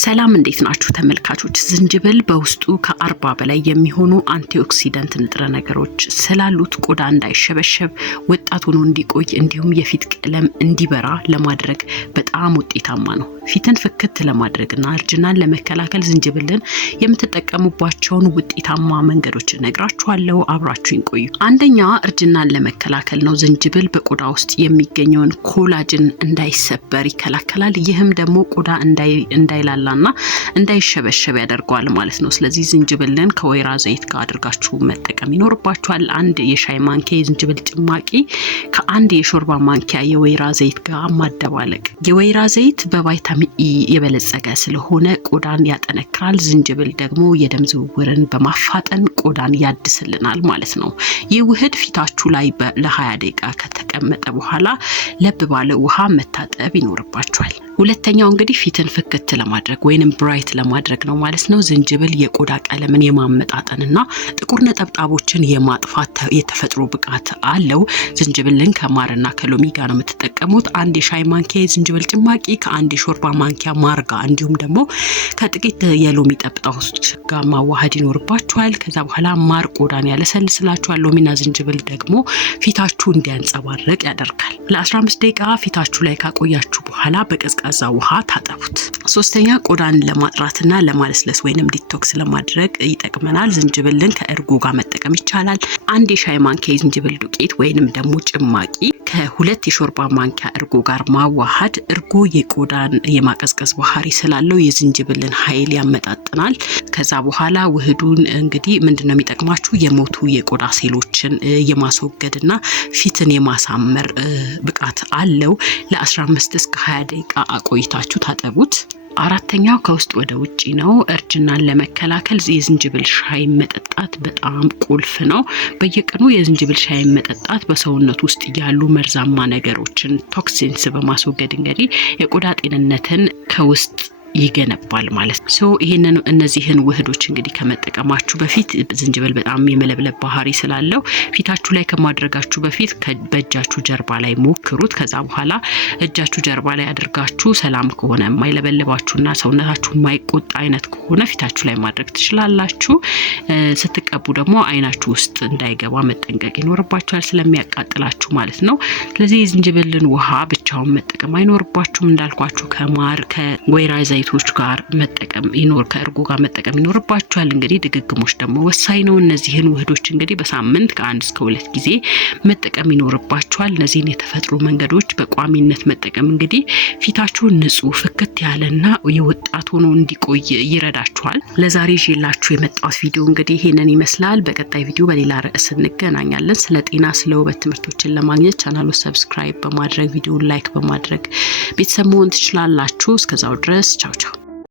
ሰላም እንዴት ናችሁ ተመልካቾች? ዝንጅብል በውስጡ ከ40 በላይ የሚሆኑ አንቲኦክሲዳንት ንጥረ ነገሮች ስላሉት ቆዳ እንዳይሸበሸብ ወጣት ሆኖ እንዲቆይ እንዲሁም የፊት ቀለም እንዲበራ ለማድረግ በጣም ውጤታማ ነው። ፊትን ፍክት ለማድረግና እርጅናን ለመከላከል ዝንጅብልን የምትጠቀሙባቸውን ውጤታማ መንገዶች ነግራችኋለሁ። አብራችሁኝ ቆዩ። አንደኛ እርጅናን ለመከላከል ነው። ዝንጅብል በቆዳ ውስጥ የሚገኘውን ኮላጅን እንዳይሰበር ይከላከላል። ይህም ደግሞ ቆዳ እንዳይላላና እንዳይሸበሸብ ያደርገዋል ማለት ነው። ስለዚህ ዝንጅብልን ከወይራ ዘይት ጋር አድርጋችሁ መጠቀም ይኖርባችኋል። አንድ የሻይ ማንኪያ የዝንጅብል ጭማቂ ከአንድ የሾርባ ማንኪያ የወይራ ዘይት ጋር ማደባለቅ። የወይራ ዘይት በቫይታሚን ኢ የበለጸገ ስለሆነ ቆዳን ያጠነክራል። ዝንጅብል ደግሞ የደም ዝውውርን በማፋጠን ቆዳን ያድስልናል ማለት ነው። ይህ ውህድ ፊታችሁ ላይ ለ20 ደቂቃ ከተቀመጠ በኋላ ለብ ባለ ውሃ መታጠብ ይኖርባችኋል። ሁለተኛው እንግዲህ ፊትን ፍክት ለማድረግ ወይንም ብራይት ለማድረግ ነው ማለት ነው። ዝንጅብል የቆዳ ቀለምን የማመጣጠንና ጥቁር ነጠብጣቦችን የማጥፋት የተፈጥሮ ብቃት አለው። ዝንጅብልን ከማርና ከሎሚ ጋር ነው የምትጠቀሙት። አንድ የሻይ ማንኪያ የዝንጅብል ጭማቂ ከአንድ የሾርባ ማንኪያ ማር ጋር እንዲሁም ደግሞ ከጥቂት የሎሚ ጠብጣቦች ጋር ማዋሃድ ይኖርባችኋል። ከዛ በኋላ ማር ቆዳን ያለሰልስላችኋል። ሎሚና ዝንጅብል ደግሞ ፊታችሁ እንዲያንጸባርቅ ያደርጋል። ለ15 ደቂቃ ፊታችሁ ላይ ካቆያችሁ በኋላ በቀዝቃዛ ውሃ ታጠቡት። ሶስተኛ ቆዳን ለማጥራትና ለማለስለስ ወይንም ዲቶክስ ለማድረግ ይጠቅመናል። ዝንጅብልን ከእርጎ ጋር መጠቀም ይቻላል። አንድ የሻይ ማንኪያ የዝንጅብል ዱቄት ወይንም ደግሞ ጭማቂ ከ2 የሾርባ ማንኪያ እርጎ ጋር ማዋሃድ። እርጎ የቆዳን የማቀዝቀዝ ባህሪ ስላለው የዝንጅብልን ኃይል ያመጣጥናል። ከዛ በኋላ ውህዱን እንግዲህ ምንድነው የሚጠቅማችሁ? የሞቱ የቆዳ ሴሎችን የማስወገድና ፊትን የማሳመር ብቃት አለው። ለ15 እስከ 20 ደቂቃ አቆይታችሁ ታጠቡት። አራተኛው ከውስጥ ወደ ውጪ ነው። እርጅናን ለመከላከል የዝንጅብል ሻይ መጠጣት በጣም ቁልፍ ነው። በየቀኑ የዝንጅብል ሻይ መጠጣት በሰውነት ውስጥ ያሉ መርዛማ ነገሮችን ቶክሲንስ በማስወገድ እንግዲህ የቆዳ ጤንነትን ከውስጥ ይገነባል ማለት ነው። እነዚህን ውህዶች እንግዲህ ከመጠቀማችሁ በፊት ዝንጅብል በጣም የመለብለብ ባህሪ ስላለው ፊታችሁ ላይ ከማድረጋችሁ በፊት በእጃችሁ ጀርባ ላይ ሞክሩት። ከዛ በኋላ እጃችሁ ጀርባ ላይ አድርጋችሁ ሰላም ከሆነ የማይለበልባችሁና ሰውነታችሁ የማይቆጣ አይነት ከሆነ ፊታችሁ ላይ ማድረግ ትችላላችሁ። ስትቀቡ ደግሞ አይናችሁ ውስጥ እንዳይገባ መጠንቀቅ ይኖርባችኋል ስለሚያቃጥላችሁ ማለት ነው። ስለዚህ የዝንጅብልን ውሃ ብቻውን መጠቀም አይኖርባችሁም። እንዳልኳችሁ ከማር ከወይራ ዘይቶች ጋር መጠቀም ከእርጎ ጋር መጠቀም ይኖርባችኋል። እንግዲህ ድግግሞች ደግሞ ወሳኝ ነው። እነዚህን ውህዶች እንግዲህ በሳምንት ከ1 እስከ 2 ጊዜ መጠቀም ይኖርባችኋል። እነዚህን የተፈጥሮ መንገዶች በቋሚነት መጠቀም እንግዲህ ፊታችሁን ንጹህ ፍክት ያለና የወጣት ሆኖ እንዲቆይ ይረዳችኋል። ለዛሬ ይዤላችሁ የመጣሁት ቪዲዮ እንግዲህ ይሄንን ይመስላል። በቀጣይ ቪዲዮ በሌላ ርዕስ እንገናኛለን። ስለ ጤና ስለ ውበት ትምህርቶችን ለማግኘት ቻናሉን ሰብስክራይብ በማድረግ ቪዲዮውን ላይክ በማድረግ ቤተሰብ መሆን ትችላላችሁ። እስከዛው ድረስ ቻው ቻው።